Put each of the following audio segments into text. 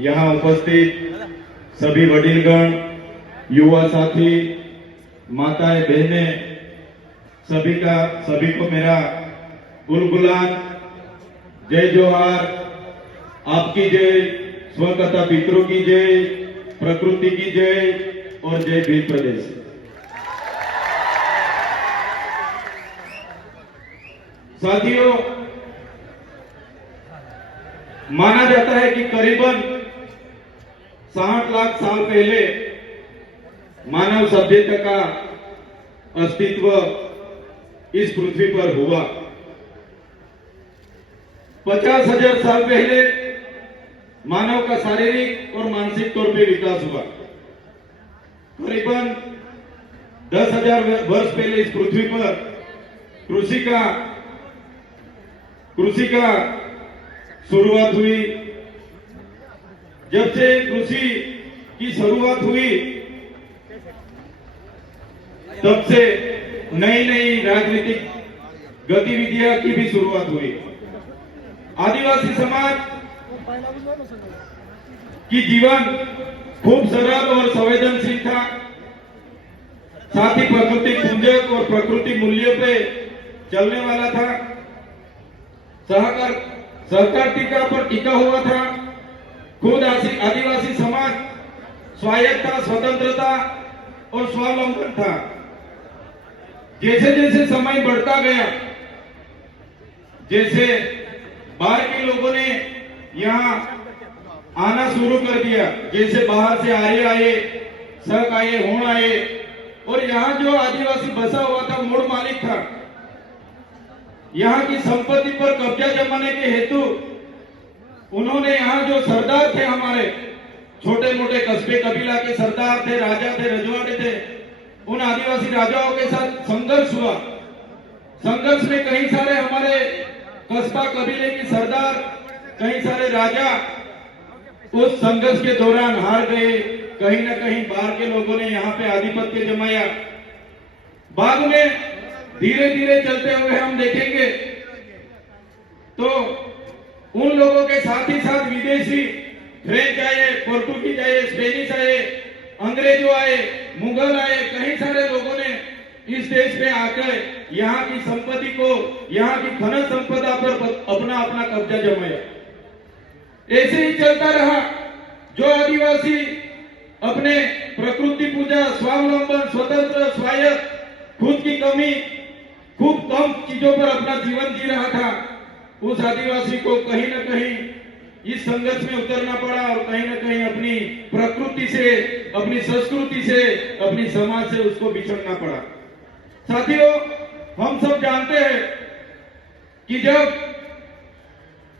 यहाँ उपस्थित सभी वडीलगण, युवा साथी, माताएं, बहनें, सभी को मेरा गुलगुलान, जय जोहार, आपकी जय, स्वकथा पितरों की जय, प्रकृति की जय और जय भील प्रदेश। साथियों, माना जाता है कि करीबन 60 लाख साल पहले मानव सभ्यता का अस्तित्व इस पृथ्वी पर हुआ। 50,000 साल पहले मानव का शारीरिक और मानसिक तौर पे विकास हुआ। करीबन 10,000 वर्ष पहले इस पृथ्वी पर कृषि का शुरुआत हुई। जब से कृषि की शुरुआत हुई तब से नई नई राजनीतिक गतिविधियां की भी शुरुआत हुई। आदिवासी समाज की जीवन खूब सरल और संवेदनशील था। साथ ही प्रकृति पूजक और प्रकृति मूल्यों पे चलने वाला था। सहकारिता पर टिका हुआ था। खुद आदिवासी समाज स्वायत्तता, स्वतंत्रता और स्वावलंबन था। जैसे जैसे समय बढ़ता गया, जैसे बाहर के लोगों ने यहाँ आना शुरू कर दिया, जैसे बाहर से आर्य आए, शक आए, होण आए, और यहाँ जो आदिवासी बसा हुआ था, मूल मालिक था, यहाँ की संपत्ति पर कब्जा जमाने के हेतु उन्होंने यहाँ जो सरदार थे, हमारे छोटे मोटे कस्बे कबीला के सरदार थे, राजा थे, रजवाड़े थे, उन आदिवासी राजाओं के साथ संघर्ष हुआ। संघर्ष में कई सारे हमारे कस्बा कबीले के सरदार, कई सारे राजा उस संघर्ष के दौरान हार गए। कहीं न कहीं बाहर के लोगों ने यहाँ पे आधिपत्य जमाया। बाद में धीरे धीरे चलते हुए हम देखेंगे तो उन लोगों के साथ ही साथ विदेशी फ्रेंच आए, पोर्टुगीज आए, स्पेनिश आए, अंग्रेजों आए, मुगल आए, कई सारे लोगों ने इस देश में आकर यहाँ की संपत्ति को, यहाँ की खनिज संपदा पर अपना अपना कब्जा जमाया। ऐसे ही चलता रहा। जो आदिवासी अपने प्रकृति पूजा, स्वावलंबन, स्वतंत्र, स्वायत्त, खुद की कमी, खूब कम चीजों पर अपना जीवन जी रहा था, उस आदिवासी को कहीं न कहीं इस संघर्ष में उतरना पड़ा और कहीं न कहीं अपनी प्रकृति से, अपनी संस्कृति से, अपनी समाज से उसको बिछड़ना पड़ा। साथियों, हम सब जानते हैं कि जब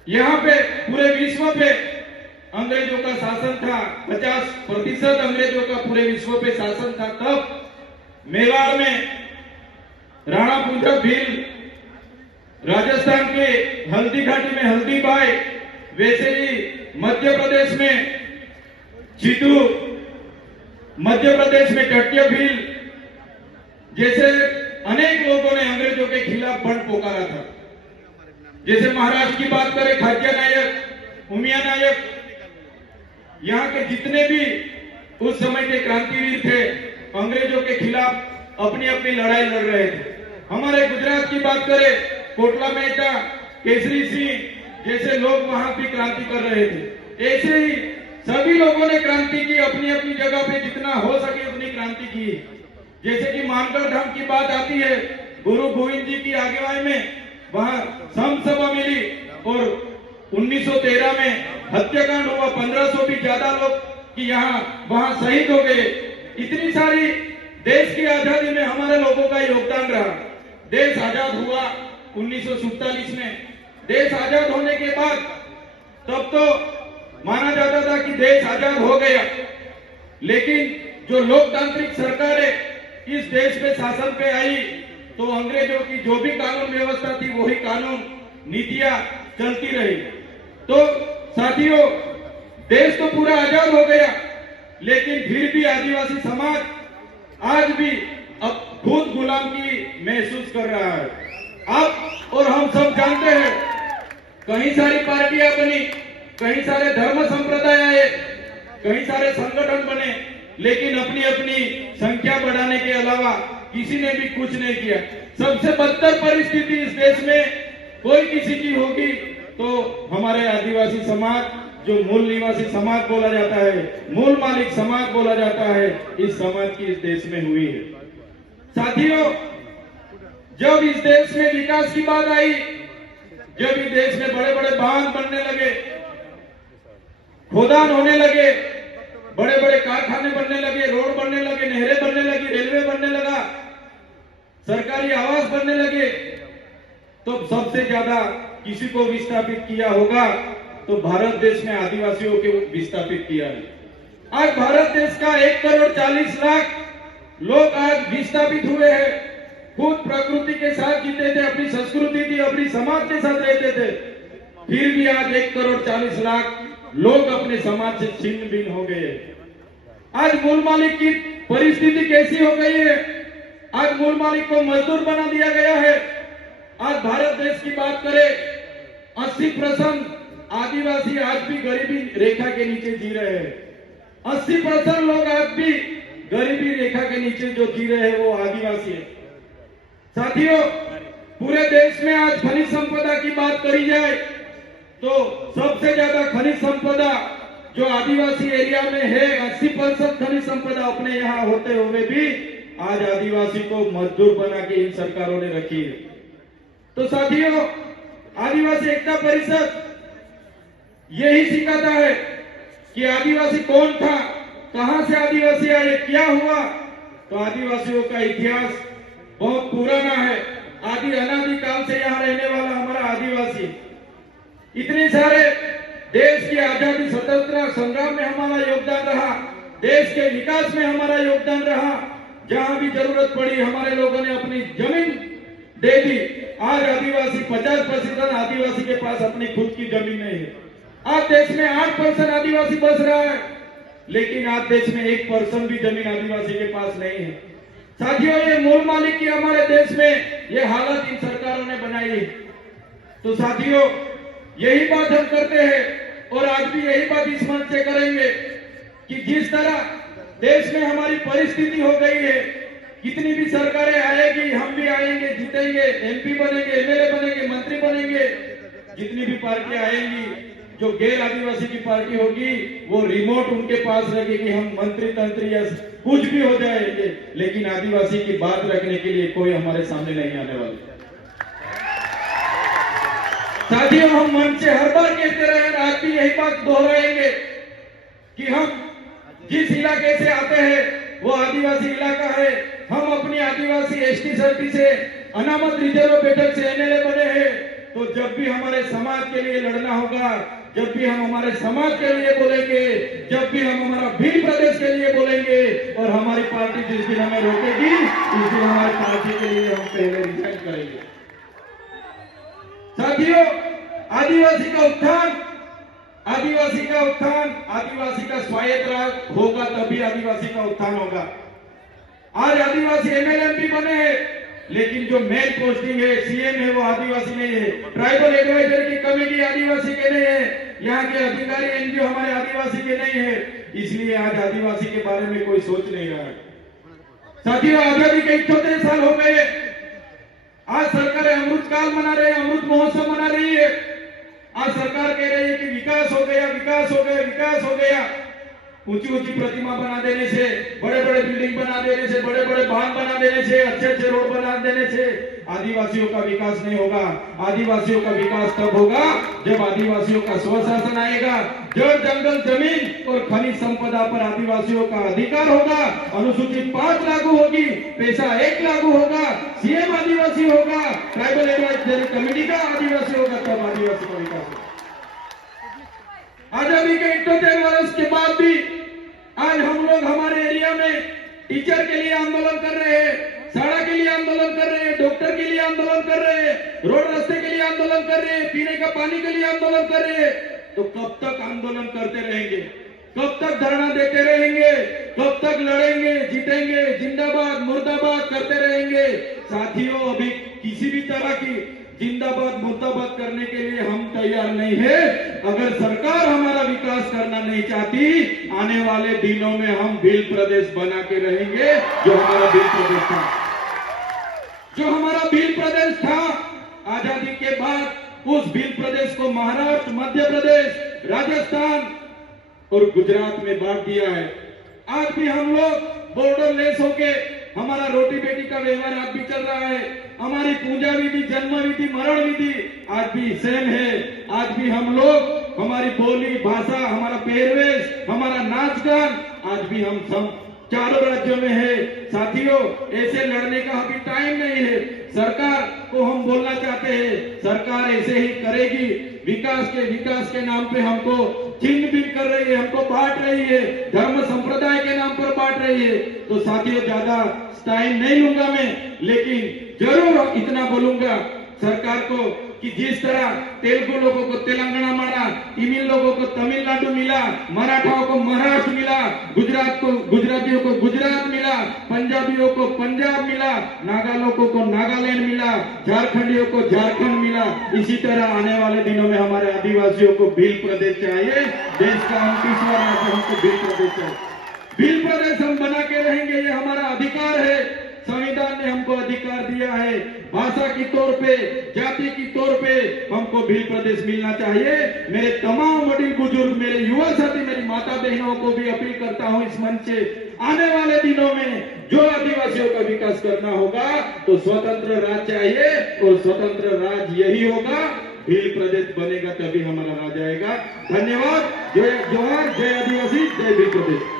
यहाँ पे पूरे विश्व पे अंग्रेजों का शासन था, 50% अंग्रेजों का पूरे विश्व पे शासन था, तब मेवाड़ में राणा पूंजा भील, राजस्थान के हल्दी घाटी में हल्दी बाई, वैसे ही मध्य प्रदेश में चितू, मध्य प्रदेश में टट्य भील जैसे अनेक लोगों ने अंग्रेजों के खिलाफ बंड पोकारा था। जैसे महाराष्ट्र की बात करें, खाद्य नायक, उमिया नायक, यहाँ के जितने भी उस समय के क्रांतिवीर थे, अंग्रेजों के खिलाफ अपनी अपनी लड़ाई लड़ रहे थे। हमारे गुजरात की बात करें, कोटला मेहता, केसरी सिंह जैसे लोग वहां भी क्रांति कर रहे थे। ऐसे ही सभी लोगों ने क्रांति की, अपनी अपनी जगह पे जितना हो सके उतनी क्रांति की। जैसे कि मानकर धाम की बात आती है, गुरु गोविंद जी की अगुवाई में वहां संत सभा मिली और 1913 में हत्याकांड हुआ। 1500 भी ज्यादा लोग की यहाँ वहां शहीद हो गए। इतनी सारी देश की आजादी में हमारे लोगों का योगदान रहा। देश आजाद हुआ 1947 में। देश आजाद होने के बाद तब तो माना जाता था कि देश आजाद हो गया, लेकिन जो लोकतांत्रिक सरकारें इस देश पे शासन पे आई तो अंग्रेजों की जो भी कानून व्यवस्था थी वही कानून नीतियां चलती रही। तो साथियों, देश तो पूरा आजाद हो गया, लेकिन फिर भी आदिवासी समाज आज भी अब खुद गुलामी महसूस कर रहा है। आप और हम सब जानते हैं, कई सारी पार्टियां बनी, कई सारे धर्म संप्रदाय आए, कई सारे संगठन बने, लेकिन अपनी अपनी संख्या बढ़ाने के अलावा किसी ने भी कुछ नहीं किया। सबसे बदतर परिस्थिति इस देश में कोई किसी की होगी तो हमारे आदिवासी समाज, जो मूल निवासी समाज बोला जाता है, मूल मालिक समाज बोला जाता है, इस समाज की इस देश में हुई है। साथियों, जब इस देश में विकास की बात आई, जब इस देश में बड़े बड़े बांध बनने लगे, खोदान होने लगे, बड़े बड़े कारखाने बनने लगे, रोड बनने लगे, नहरें बनने लगी, रेलवे बनने लगा, सरकारी आवास बनने लगे, तो सबसे ज्यादा किसी को विस्थापित किया होगा तो भारत देश में आदिवासियों को विस्थापित किया है। आज भारत देश का 1,40,00,000 लोग आज विस्थापित हुए हैं। खुद प्रकृति के साथ जीते थे, अपनी संस्कृति थी, अपनी समाज के साथ रहते थे, फिर भी आज 1,40,00,000 लोग अपने समाज से छिन्न भिन्न हो गए। आज मूल मालिक की परिस्थिति कैसी हो गई है? आज मूल मालिक को मजदूर बना दिया गया है। आज भारत देश की बात करें, 80% आदिवासी आज भी गरीबी रेखा के नीचे जी रहे हैं। 80% लोग आज भी गरीबी रेखा के नीचे जो जी रहे हैं वो आदिवासी है। साथियों, पूरे देश में आज खनिज संपदा की बात करी जाए तो सबसे ज्यादा खनिज संपदा जो आदिवासी एरिया में है, 80% खनिज संपदा अपने यहाँ होते हुए भी आज आदिवासी को मजदूर बना के इन सरकारों ने रखी है। तो साथियों, आदिवासी एकता परिषद यही सिखाता है कि आदिवासी कौन था, कहां से आदिवासी आए, क्या हुआ। तो आदिवासियों का इतिहास बहुत पुराना है। आदि अनादि काल से यहाँ रहने वाला हमारा आदिवासी, इतने सारे देश की आजादी स्वतंत्रता संग्राम में हमारा योगदान रहा, देश के विकास में हमारा योगदान रहा। जहां भी जरूरत पड़ी हमारे लोगों ने अपनी जमीन दे दी। आज आदिवासी 50% आदिवासी के पास अपनी खुद की जमीन नहीं है। आज देश में 8% आदिवासी बस रहा है, लेकिन आज देश में 1% भी जमीन आदिवासी के पास नहीं है। साथियों, ये मूल मालिक की हमारे देश में ये हालत इन सरकारों ने बनाई है। तो साथियों, यही बात हम करते हैं और आज भी यही बात इस मंच से करेंगे कि जिस तरह देश में हमारी परिस्थिति हो गई है, कितनी भी सरकारें आएगी, हम भी आएंगे, जीतेंगे, एमपी बनेंगे, एमएलए बनेंगे, मंत्री बनेंगे, जितनी भी पार्टियां आएंगी, जो गैर आदिवासी की पार्टी होगी वो रिमोट उनके पास रखेगी, हम मंत्री तंत्री या कुछ भी हो जाएंगे, लेकिन आदिवासी की बात रखने के लिए कोई हमारे सामने नहीं आने वाला। साथियों, हम मन से हर बार कहते रहे, आज भी यही बात दोहराएंगे कि हम जिस इलाके से आते हैं वो आदिवासी इलाका है। हम अपनी आदिवासी एसटी सर्टी से अनामत रिजर्व बैठक से एमएलए बने हैं। तो जब भी हमारे समाज के लिए लड़ना होगा, जब भी हम हमारे समाज के लिए बोलेंगे, जब भी हम हमारा भील प्रदेश के लिए बोलेंगे और हमारी पार्टी जिस दिन हमें रोकेगी उस दिन हमारी पार्टी के लिए हम पहले रिजाइन करेंगे। साथियों, आदिवासी का उत्थान, आदिवासी का उत्थान, आदिवासी का स्वायत्त राज होगा तभी आदिवासी का उत्थान होगा। आज आदिवासी एमएलए एमपी बने हैं, लेकिन जो मेन पोस्टिंग है, सीएम है, वो आदिवासी नहीं है। ट्राइबल एडवाइजरी की कमेटी आदिवासी के नहीं है, यहाँ के अधिकारी एनजीओ हमारे आदिवासी के नहीं है, इसलिए आज आदिवासी के बारे में कोई सोच नहीं रहा है। साथियों, आजादी के 78 साल हो गए। आज सरकार अमृत काल मना रहे हैं, अमृत महोत्सव मना रही है। आज सरकार कह रही है कि विकास हो गया, विकास हो गया, विकास हो गया। ऊंची ऊंची प्रतिमा बना देने से, बड़े बड़े बिल्डिंग बना देने से, बड़े बड़े बांध बना देने से, अच्छे अच्छे रोड बना देने से आदिवासियों का विकास नहीं होगा। आदिवासियों का विकास तब होगा जब आदिवासियों का स्वशासन आएगा, जड़ जंगल जमीन और खनिज संपदा पर आदिवासियों का अधिकार होगा, अनुसूचित 5 लागू होगी, पैसा 1 लागू होगा, सीएम आदिवासी होगा, ट्राइबल एडवाइजरी कमेटी का आदिवासी होगा, तब आदिवासी का विकास होगा। आजादी के 78 वर्ष के बाद भी आज हम लोग हमारे एरिया में टीचर के लिए आंदोलन कर रहे हैं, सड़क के लिए आंदोलन कर रहे हैं, डॉक्टर के लिए आंदोलन कर रहे हैं, रोड रास्ते के लिए आंदोलन कर रहे हैं, पीने का पानी के लिए आंदोलन कर रहे हैं। तो कब तक आंदोलन करते रहेंगे, कब तक धरना देते रहेंगे, कब तक लड़ेंगे, जीतेंगे, जिंदाबाद मुर्दाबाद करते रहेंगे। साथियों, अभी किसी भी तरह की जिंदाबाद मुर्दाबाद करने के लिए हम तैयार नहीं है। अगर सरकार हमारा विकास करना नहीं चाहती, आने वाले दिनों में हम भील प्रदेश बना के रहेंगे। जो हमारा भील प्रदेश था, जो हमारा भील प्रदेश था, आजादी के बाद उस भील प्रदेश को महाराष्ट्र, मध्य प्रदेश, राजस्थान और गुजरात में बांट दिया है। आज भी हम लोग बॉर्डर लेस होके हमारा रोटी बेटी का व्यवहार आज भी चल रहा है। हमारी पूजा विधि, जन्म विधि, मरण विधि आज भी सेम है। आज भी हम लोग, हमारी बोली भाषा, हमारा पहरवेश, हमारा नाच गान आज भी हम सब चारों राज्यों में है। साथियों, ऐसे लड़ने का अभी टाइम नहीं है। सरकार को हम बोलना चाहते हैं, सरकार ऐसे ही करेगी। विकास के नाम पे हमको छिन्न भिन्न कर रही है, हमको बांट रही है, धर्म संप्रदाय के नाम पर बांट रही है। तो साथियों, ज्यादा टाइम नहीं लूंगा मैं, लेकिन जरूर इतना बोलूंगा सरकार को कि जिस तरह तेलुगु लोगों को तेलंगाना मिला, तमिल लोगों को तमिलनाडु मिला, मराठाओं को महाराष्ट्र मिला, गुजरातियों को गुजरात मिला, पंजाबियों को पंजाब मिला, नागा लोगों को नागालैंड मिला, झारखंडियों को झारखंड मिला, इसी तरह आने वाले दिनों में हमारे आदिवासियों को भील प्रदेश चाहिए। देश का 29वां राज्य हमको भील प्रदेश चाहिए। भील प्रदेश हम बना के रहेंगे, ये हमारा अधिकार है। संविधान ने हमको अधिकार दिया है। भाषा की तौर पे, जाति की तौर पे हमको भील प्रदेश मिलना चाहिए। मेरे तमाम बड़े बुजुर्ग, मेरे युवा साथी, मेरी माता बहनों को भी अपील करता हूं इस मंच से, आने वाले दिनों में जो आदिवासियों का विकास करना होगा तो स्वतंत्र राज चाहिए, और स्वतंत्र राज यही होगा, भील प्रदेश बनेगा तभी हमारा राज आएगा। धन्यवाद। जय जोहार, जय आदिवासी, जय भील प्रदेश।